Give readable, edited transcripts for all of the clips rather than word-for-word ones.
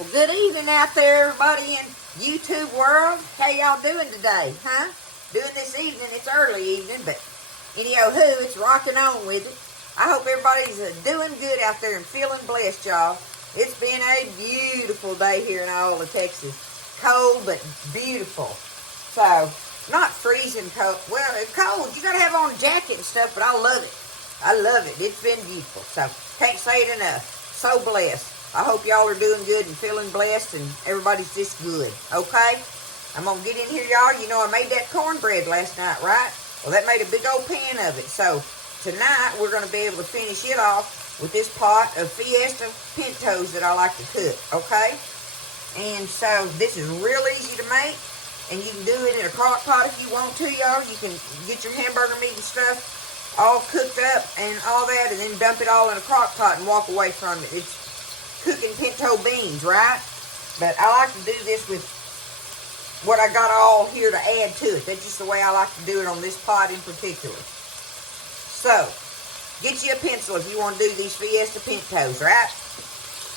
Well, good evening out there, everybody in YouTube world. How y'all doing today, huh? Doing this evening. It's early evening, but anyhow, it's rocking on with it. I hope everybody's doing good out there and feeling blessed, y'all. It's been a beautiful day here in Iola, Texas. Cold, but beautiful. So, not freezing cold. Well, it's cold. You gotta have on a jacket and stuff, but I love it. I love it. It's been beautiful. So, can't say it enough. So blessed. I hope y'all are doing good and feeling blessed and everybody's just good, okay? I'm going to get in here, y'all. You know I made that cornbread last night, right? Well, that made a big old pan of it. So, tonight we're going to be able to finish it off with this pot of Fiesta pintos that I like to cook, okay? And so, this is real easy to make. And you can do it in a crock pot if you want to, y'all. You can get your hamburger meat and stuff all cooked up and all that, and then dump it all in a crock pot and walk away from it. It's cooking pinto beans, right? But I like to do this with what I got all here to add to it. That's just the way I like to do it on this pot in particular. So, get you a pencil if you want to do these Fiesta pintos, right?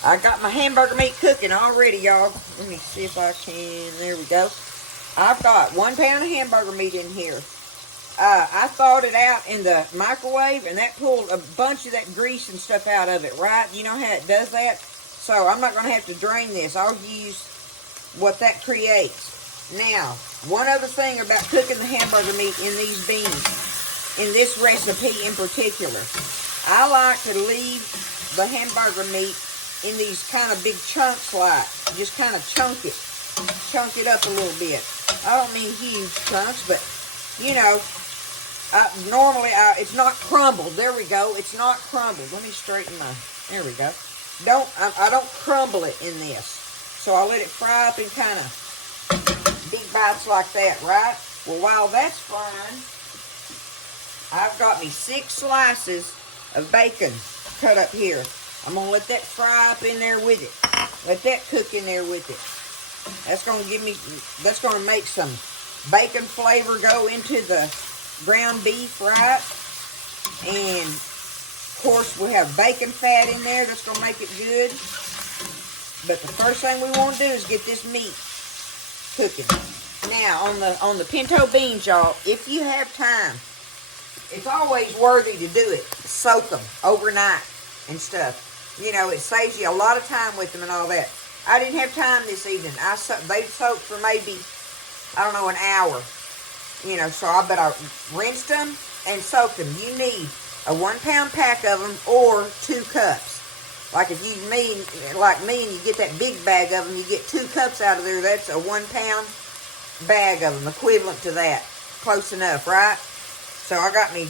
I got my hamburger meat cooking already, y'all. Let me see if I can. There we go. I've got 1 pound of hamburger meat in here. I thawed it out in the microwave, and that pulled a bunch of that grease and stuff out of it, right? You know how it does that? So I'm not going to have to drain this. I'll use what that creates. Now, one other thing about cooking the hamburger meat in these beans, in this recipe in particular, I like to leave the hamburger meat in these kind of big chunks, like, just kind of chunk it up a little bit. I don't mean huge chunks, but, you know, normally, it's not crumbled. There we go. It's not crumbled. Let me straighten my... There we go. I don't crumble it in this. So I let it fry up in kind of big bites like that, right? Well, while that's frying, I've got me 6 slices of bacon cut up here. I'm going to let that fry up in there with it. Let that cook in there with it. That's going to make some bacon flavor go into the ground beef, right? And of course we have bacon fat in there that's gonna make it good. But the first thing we want to do is get this meat cooking. Now on the pinto beans, y'all, if you have time, it's always worthy to do it. Soak them overnight and stuff. You know, it saves you a lot of time with them and all that. I didn't have time this evening. They soaked for maybe, I don't know, an hour. You know, so I rinsed them and soaked them. You need a 1 pound pack of them or 2 cups. Like if like me, and you get that big bag of them, you get 2 cups out of there. That's a 1 pound bag of them, equivalent to that. Close enough, right? So I got me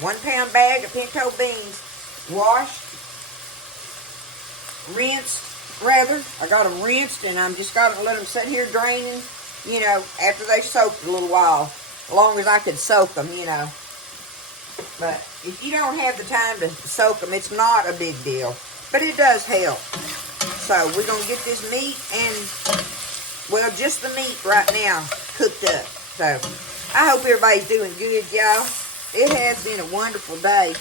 1 pound bag of pinto beans, washed, rinsed, rather. I got them rinsed, and I'm just got to let them sit here draining. You know, after they soaked a little while, as long as I could soak them, you know. But if you don't have the time to soak them, it's not a big deal. But it does help. So we're going to get this meat and, well, just the meat right now cooked up. So I hope everybody's doing good, y'all. It has been a wonderful day.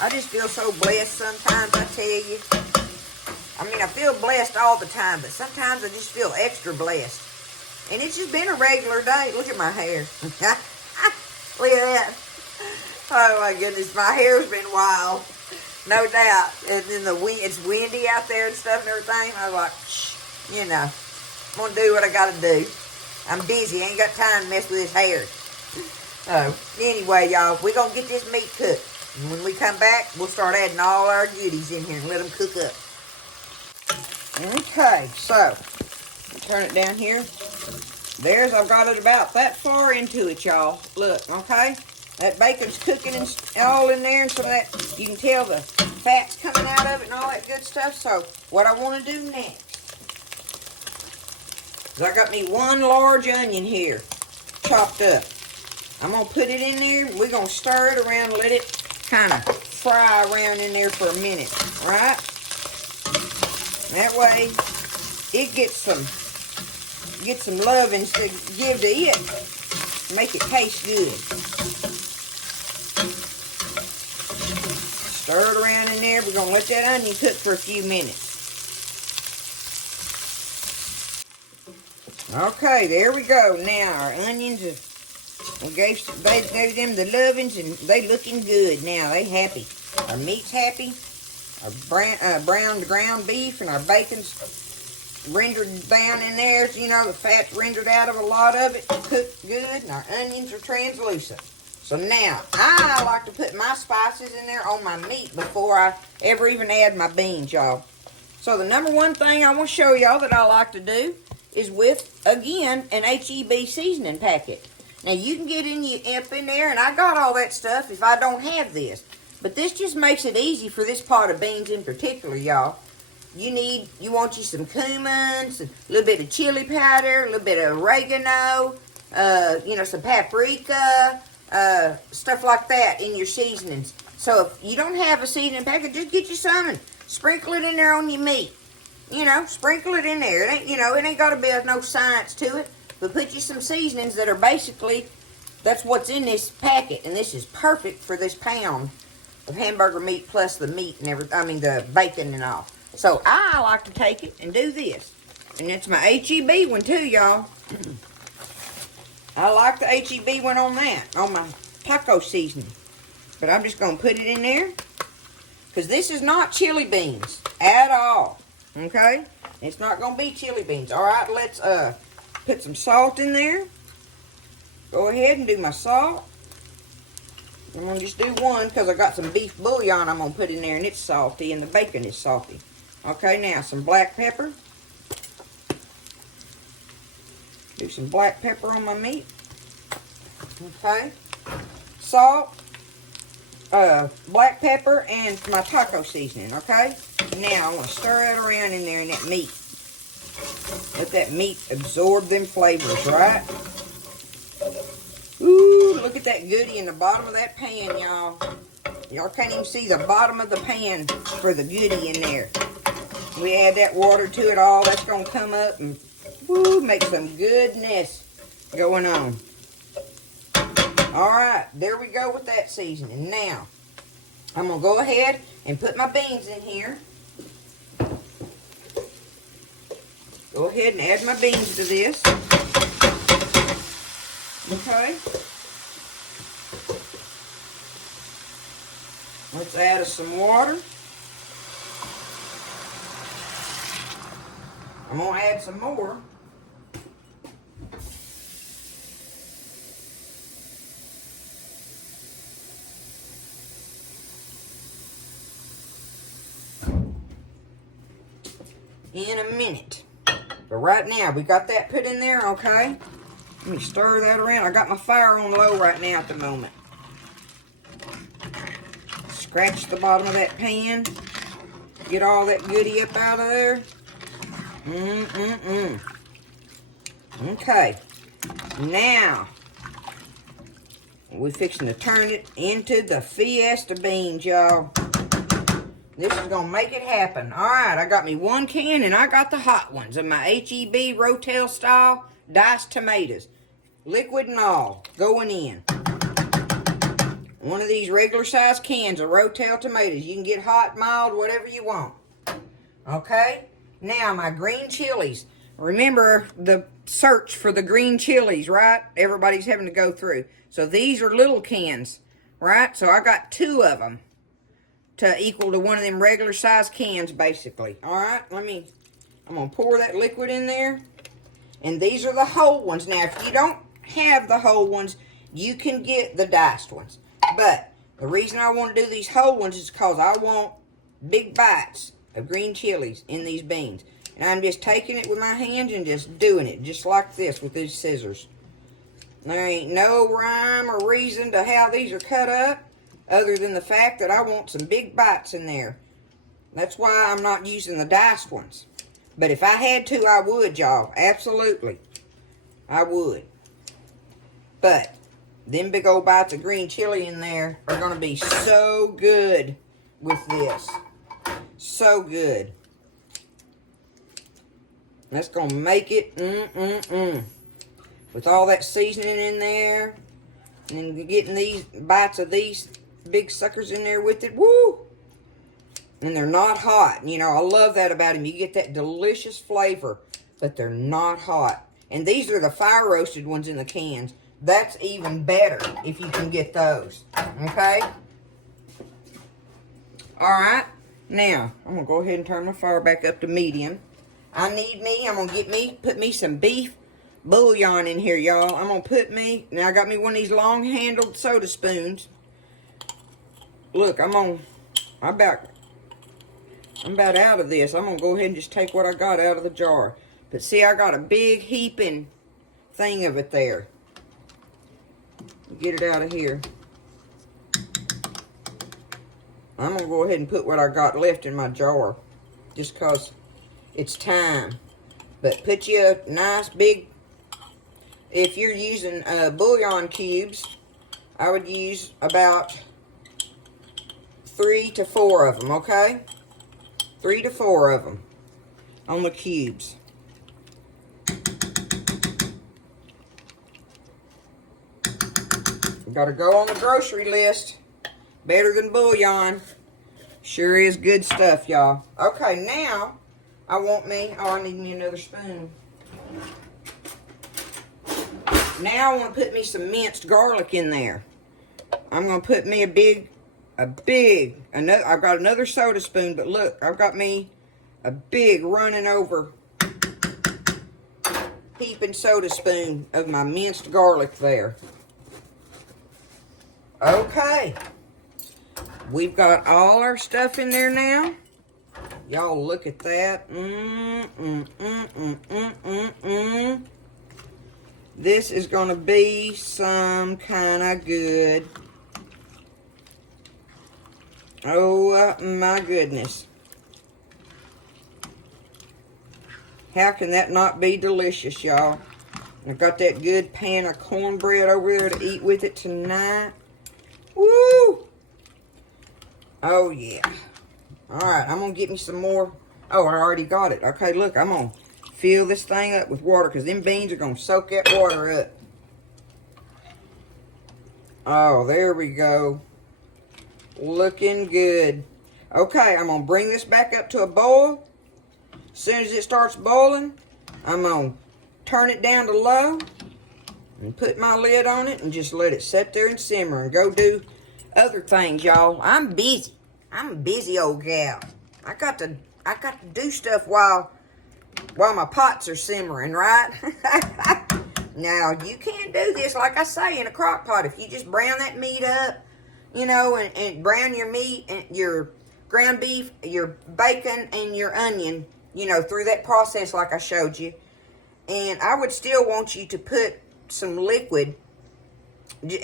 I just feel so blessed sometimes, I tell you. I mean, I feel blessed all the time, but sometimes I just feel extra blessed. And it's just been a regular day. Look at my hair. Look at that. Oh my goodness, my hair's been wild. No doubt. And then it's windy out there and stuff and everything. I was like, shh, you know, I'm going to do what I got to do. I'm busy. I ain't got time to mess with this hair. So, anyway, y'all, we're going to get this meat cooked. And when we come back, we'll start adding all our goodies in here and let them cook up. Okay, so, turn it down here. I've got it about that far into it, y'all. Look, okay? That bacon's cooking and all in there, so that you can tell the fat's coming out of it and all that good stuff. So, what I want to do next is I got me 1 large onion here, chopped up. I'm going to put it in there. We're going to stir it around, let it kind of fry around in there for a minute, right? That way, it gets some loving to give to it, make it taste good. Stir it around in there. We're going to let that onion cook for a few minutes. Okay, there we go. Now our onions they gave them the lovings and they looking good now. They happy. Our meat's happy. Our browned ground beef and our bacon's rendered down in there. You know, the fat's rendered out of a lot of it. Cooked good, and our onions are translucent. So now, I like to put my spices in there on my meat before I ever even add my beans, y'all. So the number one thing I want to show y'all that I like to do is with, again, an HEB seasoning packet. Now, you can get up in there, and I got all that stuff if I don't have this. But this just makes it easy for this pot of beans in particular, y'all. You want you some cumin, a little bit of chili powder, a little bit of oregano, some paprika, stuff like that in your seasonings. So if you don't have a seasoning packet, just get you some and sprinkle it in there on your meat. Sprinkle it in there. It ain't got to be no science to it. But put you some seasonings that are basically, that's what's in this packet. And this is perfect for this pound of hamburger meat plus the meat and everything. The bacon and all. So I like to take it and do this. And it's my HEB one too, y'all. I like the HEB one on that, on my taco seasoning. But I'm just going to put it in there. Because this is not chili beans at all. Okay? It's not going to be chili beans. Alright, let's put some salt in there. Go ahead and do my salt. I'm going to just do one because I got some beef bouillon I'm going to put in there and it's salty and the bacon is salty. Okay, now some black pepper. Do some black pepper on my meat. Okay. Salt. Black pepper and my taco seasoning, okay? Now I want to stir it around in there in that meat. Let that meat absorb them flavors, right? Ooh, look at that goodie in the bottom of that pan, y'all. Y'all can't even see the bottom of the pan for the goodie in there. We add that water to it all. That's going to come up and woo, make some goodness going on. Alright, there we go with that seasoning. Now, I'm going to go ahead and put my beans in here. Go ahead and add my beans to this. Okay. Let's add some water. I'm going to add some more. In a minute. But right now, we got that put in there, okay? Let me stir that around. I got my fire on low right now at the moment. Scratch the bottom of that pan. Get all that goodie up out of there. Okay. Now, we're fixing to turn it into the Fiesta beans, y'all. This is going to make it happen. Alright, I got me one can and I got the hot ones of my HEB Rotel style diced tomatoes. Liquid and all going in. One of these regular size cans of Rotel tomatoes. You can get hot, mild, whatever you want. Okay? Now my green chilies. Remember the search for the green chilies, right? Everybody's having to go through. So these are little cans, right? So I got 2 of them to equal to one of them regular size cans, basically. Alright, I'm going to pour that liquid in there. And these are the whole ones. Now, if you don't have the whole ones, you can get the diced ones. But the reason I want to do these whole ones is because I want big bites of green chilies in these beans. And I'm just taking it with my hands and just doing it, just like this with these scissors. There ain't no rhyme or reason to how these are cut up, other than the fact that I want some big bites in there. That's why I'm not using the diced ones. But if I had to, I would, y'all. Absolutely. I would. But them big old bites of green chili in there are going to be so good with this. So good. That's going to make it with all that seasoning in there. And then getting these bites of these big suckers in there with it. Woo! And they're not hot. You know, I love that about them. You get that delicious flavor, but they're not hot. And these are the fire roasted ones in the cans. That's even better if you can get those. Okay? Alright. Now, I'm going to go ahead and turn my fire back up to medium. I'm going to put me some beef bouillon in here, y'all. I'm going to put me, now I got me one of these long-handled soda spoons. Look, I'm about out of this. I'm going to go ahead and just take what I got out of the jar. But see, I got a big heaping thing of it there. Get it out of here. I'm going to go ahead and put what I got left in my jar. Just because it's time. But put you a nice big, if you're using bouillon cubes, I would use about 3 to 4 of them, okay? 3 to 4 of them on the cubes. Got to go on the grocery list. Better than bouillon. Sure is good stuff, y'all. Okay, now I need me another spoon. Now I want to put me some minced garlic in there. I'm going to put me I've got another soda spoon, but look, I've got me a big running over heaping soda spoon of my minced garlic there. Okay. We've got all our stuff in there now. Y'all look at that. This is going to be some kind of good. Oh, my goodness. How can that not be delicious, y'all? I've got that good pan of cornbread over there to eat with it tonight. Woo! Oh, yeah. Alright, I'm going to get me some more. Oh, I already got it. Okay, look, I'm going to fill this thing up with water because them beans are going to soak that water up. Oh, there we go. Looking good. Okay, I'm going to bring this back up to a boil. As soon as it starts boiling, I'm going to turn it down to low and put my lid on it and just let it sit there and simmer and go do other things, y'all. I'm busy. I'm a busy old gal. I got to do stuff while my pots are simmering, right? Now, you can't do this, like I say, in a crock pot. If you just brown that meat up, you know, and brown your meat and your ground beef, your bacon, and your onion, you know, through that process like I showed you. And I would still want you to put some liquid,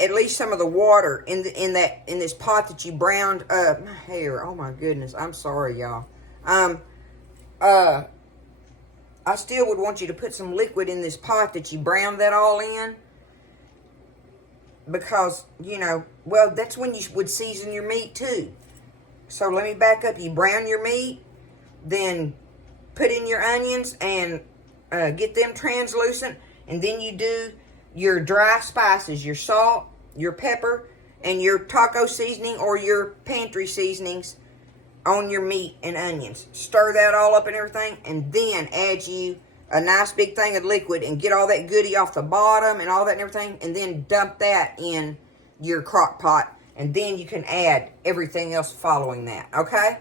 at least some of the water in this pot that you browned up. My hair, oh my goodness, I'm sorry, y'all. I still would want you to put some liquid in this pot that you browned that all in. Because, you know, well, that's when you would season your meat too. So let me back up. You brown your meat, then put in your onions and get them translucent. And then you do your dry spices, your salt, your pepper, and your taco seasoning or your pantry seasonings on your meat and onions. Stir that all up and everything, and then add you a nice big thing of liquid and get all that goodie off the bottom and all that and everything, and then dump that in your crock pot, and then you can add everything else following that, okay?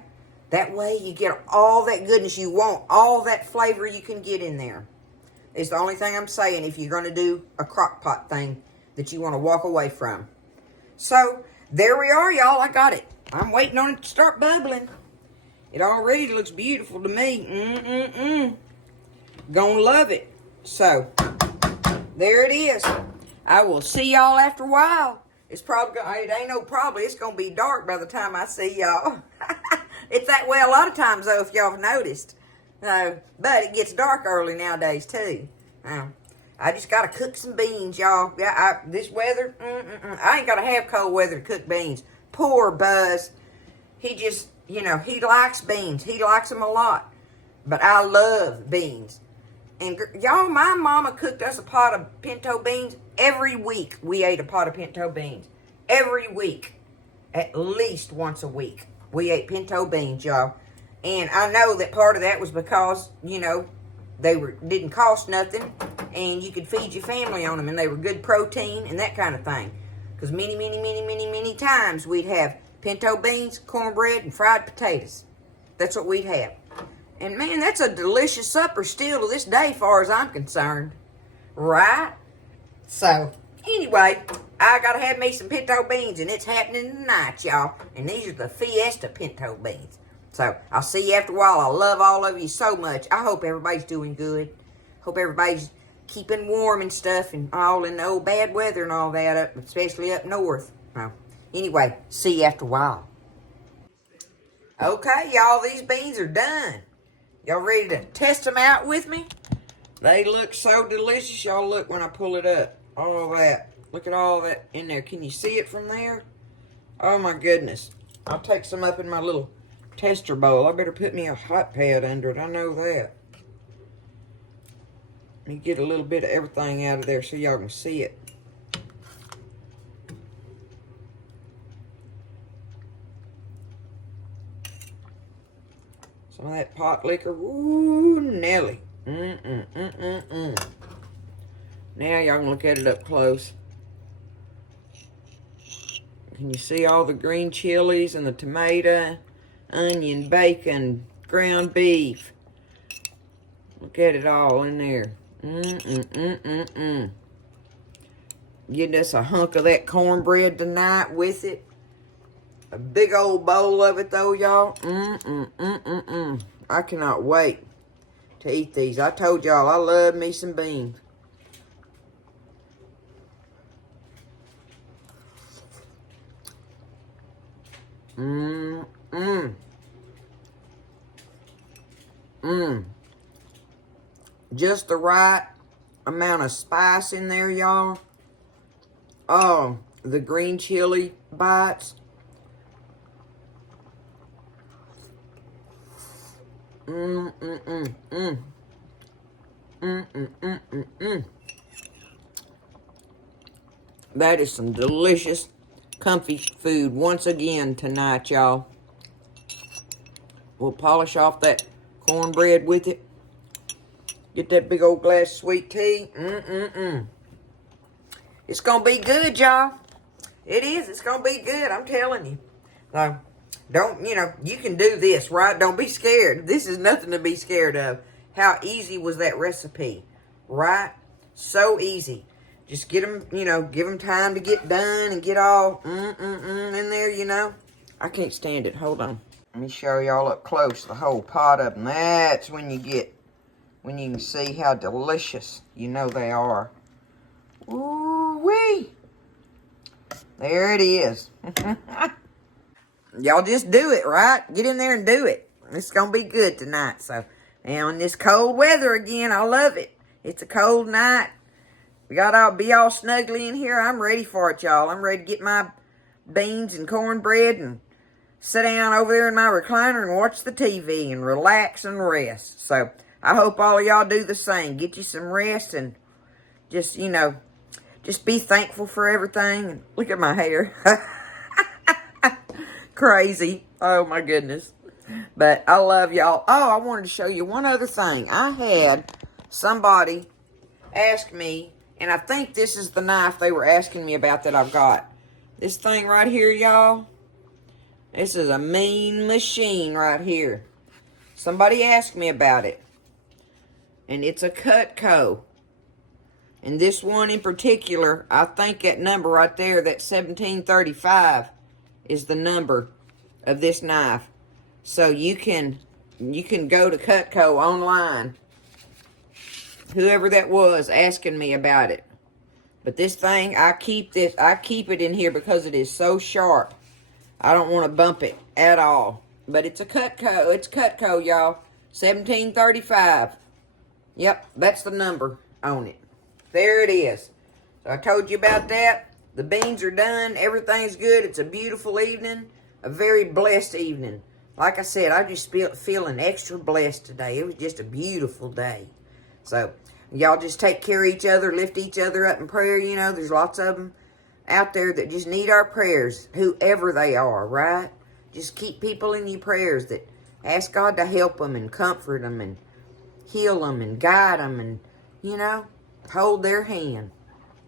That way you get all that goodness you want, all that flavor you can get in there. It's the only thing I'm saying if you're going to do a crock pot thing that you want to walk away from. So, there we are, y'all. I got it. I'm waiting on it to start bubbling. It already looks beautiful to me. Gonna love it. So, there it is. I will see y'all after a while. It's probably, it ain't no probably, it's gonna be dark by the time I see y'all. It's that way a lot of times though, if y'all have noticed. But it gets dark early nowadays too. I just gotta cook some beans, y'all. Yeah, this weather, I ain't gotta have cold weather to cook beans. Poor Buzz. He just, you know, he likes beans. He likes them a lot. But I love beans. And y'all, my mama cooked us a pot of pinto beans. Every week we ate a pot of pinto beans. Every week. At least once a week. We ate pinto beans, y'all. And I know that part of that was because, you know, they didn't cost nothing. and you could feed your family on them, and they were good protein and that kind of thing. Because many times we'd have pinto beans, cornbread, and fried potatoes. That's what we'd have. And man, that's a delicious supper still to this day, far as I'm concerned. Right? So, anyway, I gotta have me some pinto beans, and it's happening tonight, y'all. And these are the Fiesta pinto beans. So, I'll see you after a while. I love all of you so much. I hope everybody's doing good. Hope everybody's keeping warm and stuff, and all in the old bad weather and all that, especially up north. Well, anyway, see you after a while. Okay, y'all, these beans are done. Y'all ready to test them out with me? They look so delicious. Y'all look when I pull it up. All that. Look at all that in there. Can you see it from there? Oh my goodness. I'll take some up in my little tester bowl. I better put me a hot pad under it. I know that. Let me get a little bit of everything out of there so y'all can see it. Some of that pot liquor. Ooh, Nelly. Now y'all can look at it up close. Can you see all the green chilies and the tomato, onion, bacon, ground beef? Look at it all in there. Getting us a hunk of that cornbread tonight with it. A big old bowl of it though, y'all. I cannot wait to eat these. I told y'all I love me some beans. Just the right amount of spice in there, y'all. Oh, the green chili bites. That is some delicious, comfy food once again tonight, y'all. We'll polish off that cornbread with it. Get that big old glass of sweet tea. It's going to be good, y'all. It is. It's going to be good. I'm telling you. So, don't, you can do this, right? Don't be scared. This is nothing to be scared of. How easy was that recipe, right? So easy. Just get them, give them time to get done and get all in there, I can't stand it. Hold on. Let me show y'all up close the whole pot of them. That's when you can see how delicious they are. Ooh-wee. There it is. Y'all just do it, right? Get in there and do it. It's going to be good tonight. So, and in this cold weather again, I love it. It's a cold night. We got to be all snuggly in here. I'm ready for it, y'all. I'm ready to get my beans and cornbread and sit down over there in my recliner and watch the TV and relax and rest. So, I hope all of y'all do the same. Get you some rest and just, just be thankful for everything. Look at my hair. Crazy. Oh, my goodness. But I love y'all. Oh, I wanted to show you one other thing. I had somebody ask me, and I think this is the knife they were asking me about that I've got. This thing right here, y'all. This is a mean machine right here. Somebody asked me about it. And it's a Cutco. And this one in particular, I think that number right there, that 1735, is the number of this knife. So you can go to Cutco online. Whoever that was asking me about it. But this thing, I keep it in here because it is so sharp. I don't want to bump it at all. But it's a Cutco. It's Cutco, y'all. 1735. Yep, that's the number on it. There it is. So I told you about that. The beans are done. Everything's good. It's a beautiful evening. A very blessed evening. Like I said, I just feeling extra blessed today. It was just a beautiful day. So, y'all just take care of each other. Lift each other up in prayer. There's lots of them out there that just need our prayers. Whoever they are, right? Just keep people in your prayers that ask God to help them and comfort them and heal them and guide them and, hold their hand.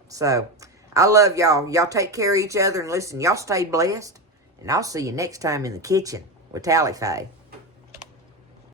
So, I love y'all. Y'all take care of each other, and listen, y'all stay blessed. And I'll see you next time in the kitchen with Tally Faye.